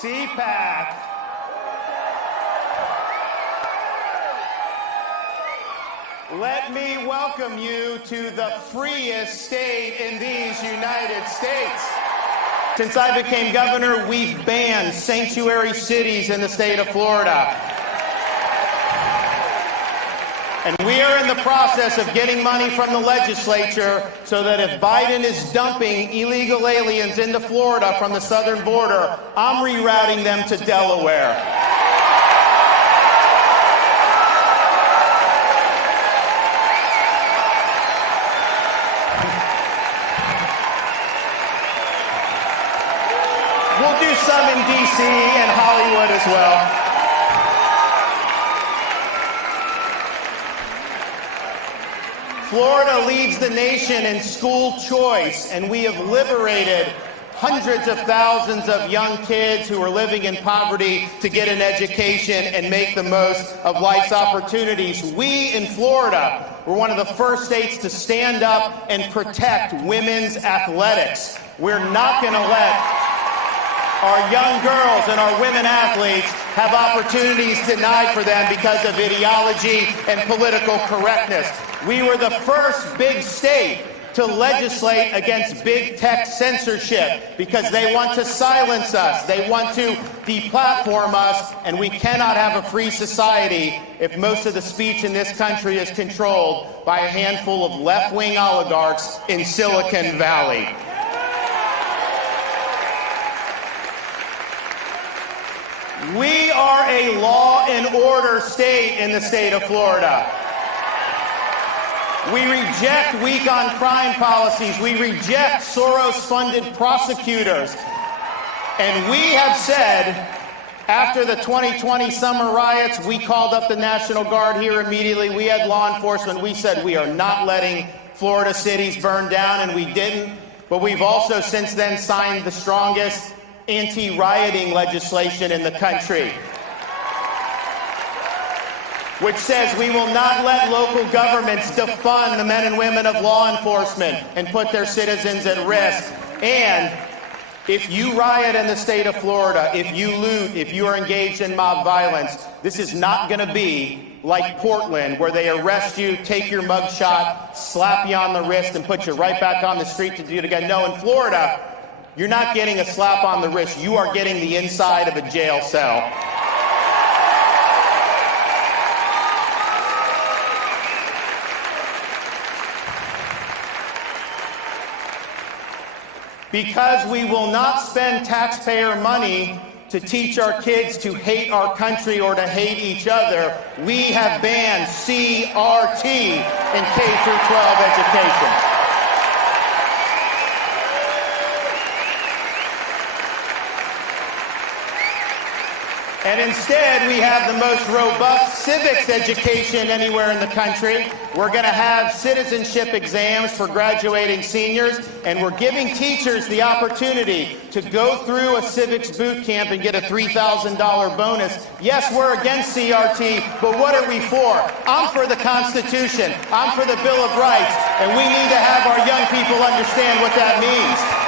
Cpac. Let me welcome you to the freest state in these United States. Since I became governor, we've banned sanctuary cities in the state of Florida. And we are in the process of getting money from the legislature so that if Biden is dumping illegal aliens into Florida from the southern border, I'm rerouting them to Delaware. We'll do some in D.C. and Hollywood as well. Florida leads the nation in school choice, and we have liberated hundreds of thousands of young kids who are living in poverty to get an education and make the most of life's opportunities. We in Florida were one of the first states to stand up and protect women's athletics. We're not going to let our young girls and our women athletes have opportunities denied for them because of ideology and political correctness. We were the first big state to legislate against big tech censorship because they want to silence us, they want to deplatform us, and we cannot have a free society if most of the speech in this country is controlled by a handful of left-wing oligarchs in Silicon Valley. We are a law and order state in the state of Florida. We reject weak-on-crime policies. We reject Soros-funded prosecutors. And we have said, after the 2020 summer riots, we called up the National Guard here immediately. We had law enforcement. We said we are not letting Florida cities burn down, and we didn't. But we've also since then signed the strongest anti-rioting legislation in the country, which says we will not let local governments defund the men and women of law enforcement and put their citizens at risk. And if you riot in the state of Florida, if you loot, if you are engaged in mob violence, this is not going to be like Portland, where they arrest you, take your mugshot, slap you on the wrist, and put you right back on the street to do it again. No, in Florida, you're not getting a slap on the wrist. You are getting the inside of a jail cell. Because we will not spend taxpayer money to teach our kids to hate our country or to hate each other, we have banned CRT in K-12 education. And instead, we have the most robust civics education anywhere in the country. We're going to have citizenship exams for graduating seniors, and we're giving teachers the opportunity to go through a civics boot camp and get a $3,000 bonus. Yes, we're against CRT, but what are we for? I'm for the Constitution. I'm for the Bill of Rights, and we need to have our young people understand what that means.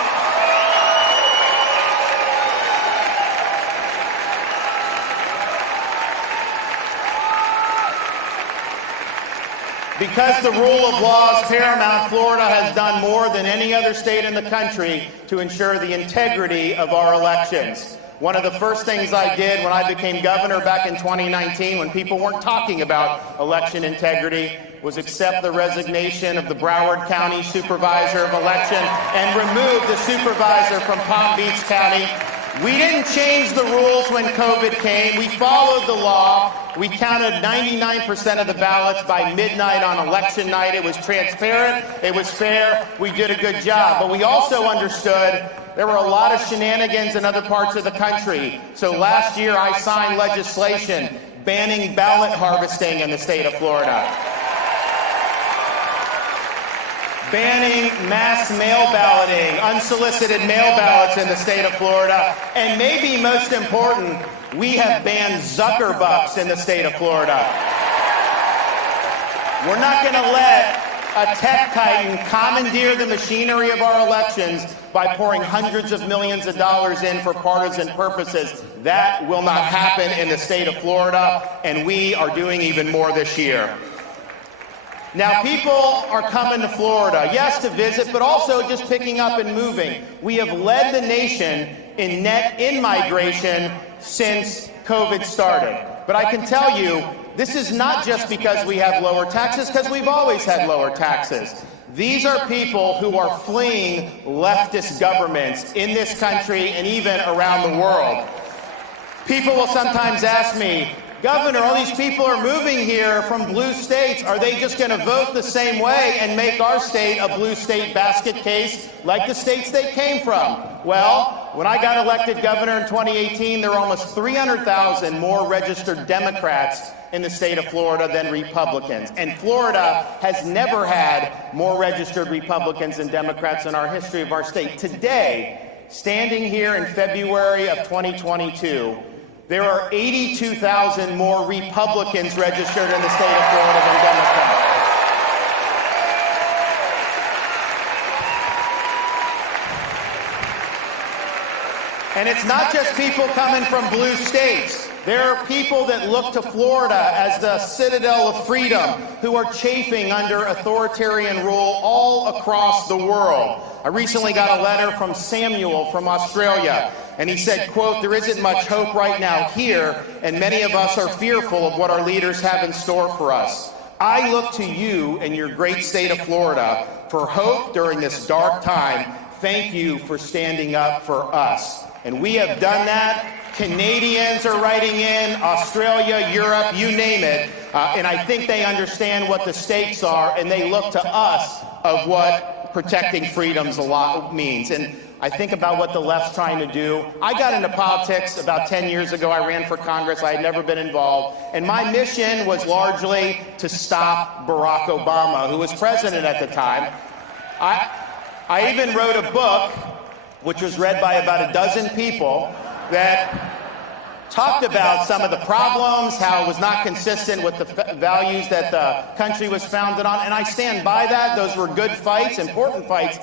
Because the rule of law is paramount, Florida has done more than any other state in the country to ensure the integrity of our elections. One of the first things I did when I became governor back in 2019, when people weren't talking about election integrity, was accept the resignation of the Broward County Supervisor of Election and remove the supervisor from Palm Beach County. We didn't change the rules when COVID came. We followed the law. We counted 99% of the ballots by midnight on election night. It was transparent. It was fair. We did a good job. But we also understood there were a lot of shenanigans in other parts of the country. So last year I signed legislation banning ballot harvesting in the state of Florida, banning mass mail balloting, unsolicited mail ballots in the state of Florida, and maybe most important, we have banned Zuckerbucks in the state of Florida. We're not going to let a tech titan commandeer the machinery of our elections by pouring hundreds of millions of dollars in for partisan purposes. That will not happen in the state of Florida, and we are doing even more this year. Now, people are coming to Florida, yes, to visit, but also just picking up and moving. We have led the nation in net in-migration since COVID started. But I can tell you, this is not just because we have lower taxes, because we've always had lower taxes. These are people who are fleeing leftist governments in this country and even around the world. People will sometimes ask me, Governor, all these people are moving here from blue states. Are they just going to vote the same way and make our state a blue state basket case like the states they came from? Well, when I got elected governor in 2018, there were almost 300,000 more registered Democrats in the state of Florida than Republicans. And Florida has never had more registered Republicans than Democrats in our history of our state. Today, standing here in February of 2022, there are 82,000 more Republicans registered in the state of Florida than Democrats. And it's not just people coming from blue states. There are people that look to Florida as the citadel of freedom who are chafing under authoritarian rule all across the world. I recently got a letter from Samuel from Australia, and he said, quote, "There isn't much hope right now here, and many of us are fearful of what our leaders have in store for us. I look to you and your great state of Florida for hope during this dark time. Thank you for standing up for us." And we have done that. Canadians are writing in, Australia, Europe, you name it. And I think they understand what the stakes are, and they look to us of what protecting freedoms a lot means. And I think about what the left's trying to do. I got into politics about 10 years ago. I ran for Congress. I had never been involved. And my mission was largely to stop Barack Obama, who was president at the time. I even wrote a book, which was read by about a dozen people, that talked about some of the problems, how it was not consistent with the values that the country was founded on. And I stand by that. Those were good fights, important fights.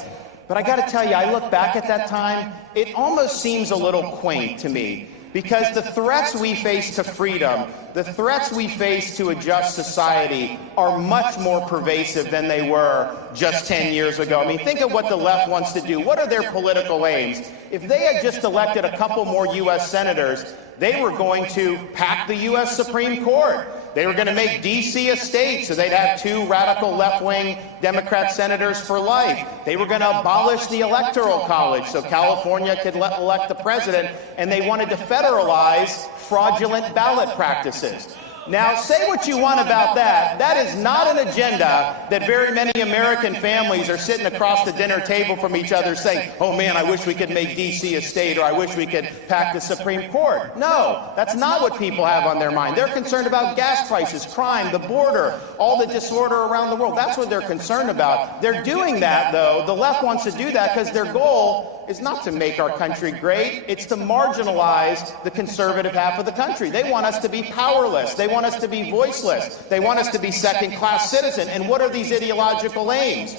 But I got to tell you, I look back at that time, it almost seems a little quaint to me, because the threats we face to freedom, the threats we face to a just society are much more pervasive than they were just 10 years ago. I mean, think of what the left wants to do. What are their political aims? If they had just elected a couple more U.S. senators, they were going to pack the U.S. Supreme Court. They were going to make D.C. a state, so they'd have 2 radical left-wing Democrat senators for life. They were going to abolish the Electoral College so California could elect the president, and they wanted to federalize fraudulent ballot practices. Now, say what you want about that. That is not an agenda that very many American families are sitting across the dinner table from each other saying, "Oh man, I wish we could make D.C. a state," or "I wish we could pack the Supreme Court." No, that's not what people have on their mind. They're concerned about gas prices, crime, the border, all the disorder around the world. That's what they're concerned about. They're doing that, though. The left wants to do that because their goal is not to make our country great. It's to marginalize the conservative half of the country. They want us to be powerless. They want us to be voiceless. They want us to be second-class citizens. And what are these ideological aims?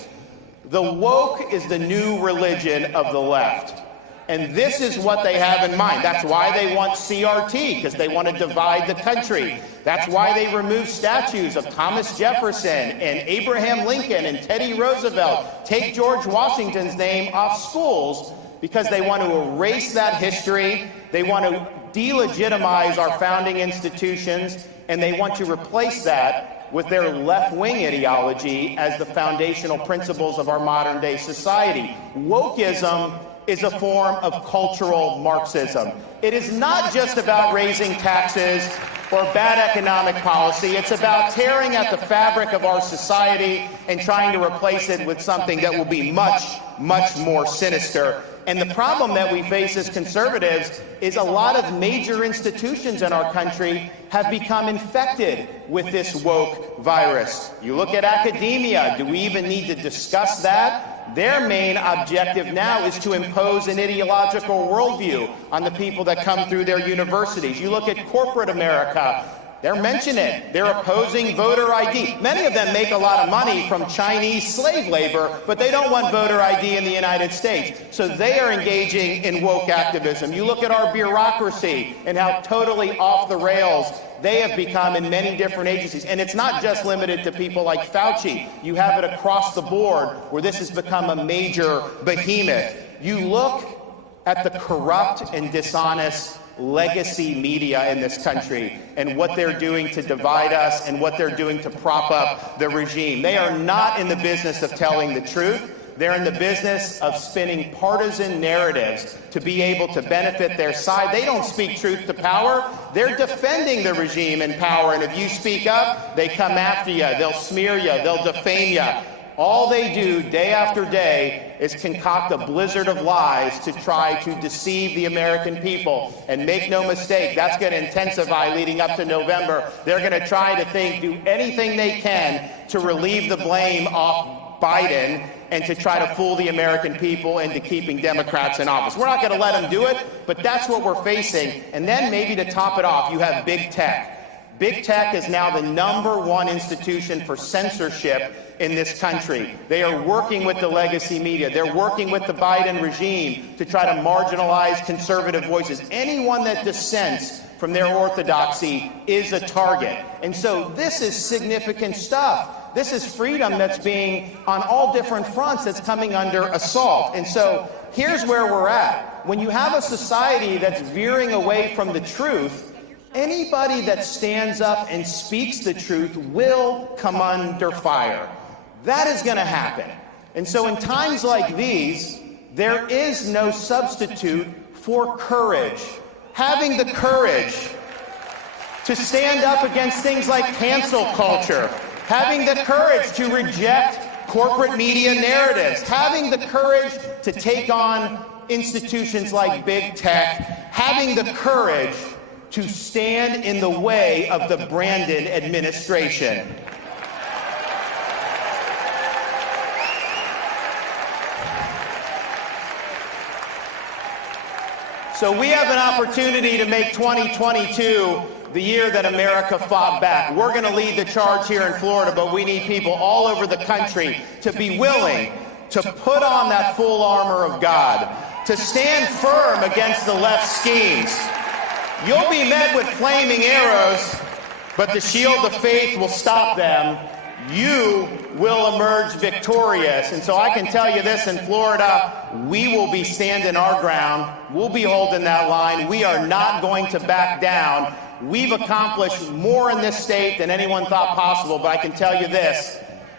The woke is the new religion of the left. And this is what they have in mind. That's why they want CRT, because they want to divide the country. That's why they remove statues of Thomas Jefferson and Abraham Lincoln and Teddy Roosevelt, take George Washington's name off schools, because they want to erase that history. They want to delegitimize our founding institutions, and they want to replace that with their left-wing ideology as the foundational principles of our modern-day society. Wokeism is a form of cultural Marxism. It is not just about raising taxes or bad economic policy. It's about tearing at the fabric of our society and trying to replace it with something that will be much, much more sinister. And the problem that we face as conservatives is a lot of major institutions in our country have become infected with this woke virus. You look at academia. Do we even need to discuss that? Their main objective now is to impose an ideological worldview on the people that come through their universities. You look at corporate America. They're mentioning it. They're opposing voter ID. Many of them make a lot of money from Chinese slave labor, but they don't want voter ID in the United States. So they are engaging in woke activism. You look at our bureaucracy and how totally off the rails they have become in many different agencies. And it's not just limited to people like Fauci. You have it across the board where this has become a major behemoth. You look at the corrupt and dishonest legacy media in this country and what they're doing to divide us and what they're doing to prop up the regime. They are not in the business of telling the truth. They're in the business of spinning partisan narratives to be able to benefit their side. They don't speak truth to power. They're defending the regime in power. And if you speak up, they come after you. They'll smear you. They'll defame you. All they do day after day is concoct a blizzard of lies to try to deceive the American people. And make no mistake, that's going to intensify leading up to November. They're going to try to do anything they can to relieve the blame off Biden and to try to fool the American people into keeping Democrats in office. We're not going to let them do it, but that's what we're facing. And then maybe to top it off, you have big tech. Big tech is now the #1 institution for censorship in this country. They are working with the legacy media. They're working with the Biden regime to try to marginalize conservative voices. Anyone that dissents from their orthodoxy is a target. And so this is significant stuff. This is freedom that's being, on all different fronts, that's coming under assault. And so here's where we're at. When you have a society that's veering away from the truth, anybody that stands up and speaks the truth will come under fire. That is going to happen. And so in times like these, there is no substitute for courage. Having the courage to stand up against things like cancel culture, having the courage to reject corporate media narratives, having the courage to take on institutions like big tech, having the courage to stand in the way of the Brandon administration. So we have an opportunity to make 2022 the year that America fought back. We're going to lead the charge here in Florida, but we need people all over the country to be willing to put on that full armor of God, to stand firm against the left schemes. You'll be met with flaming arrows, but the shield of faith will stop them. You will emerge victorious. And so I can tell you this, in Florida, we will be standing our ground. We'll be holding that line. We are not going to back down. We've accomplished more in this state than anyone thought possible, but I can tell you this,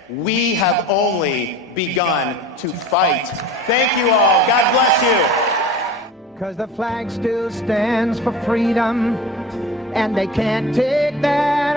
we have only begun to fight. Thank you all. God bless you. 'Cause the flag still stands for freedom, and they can't take that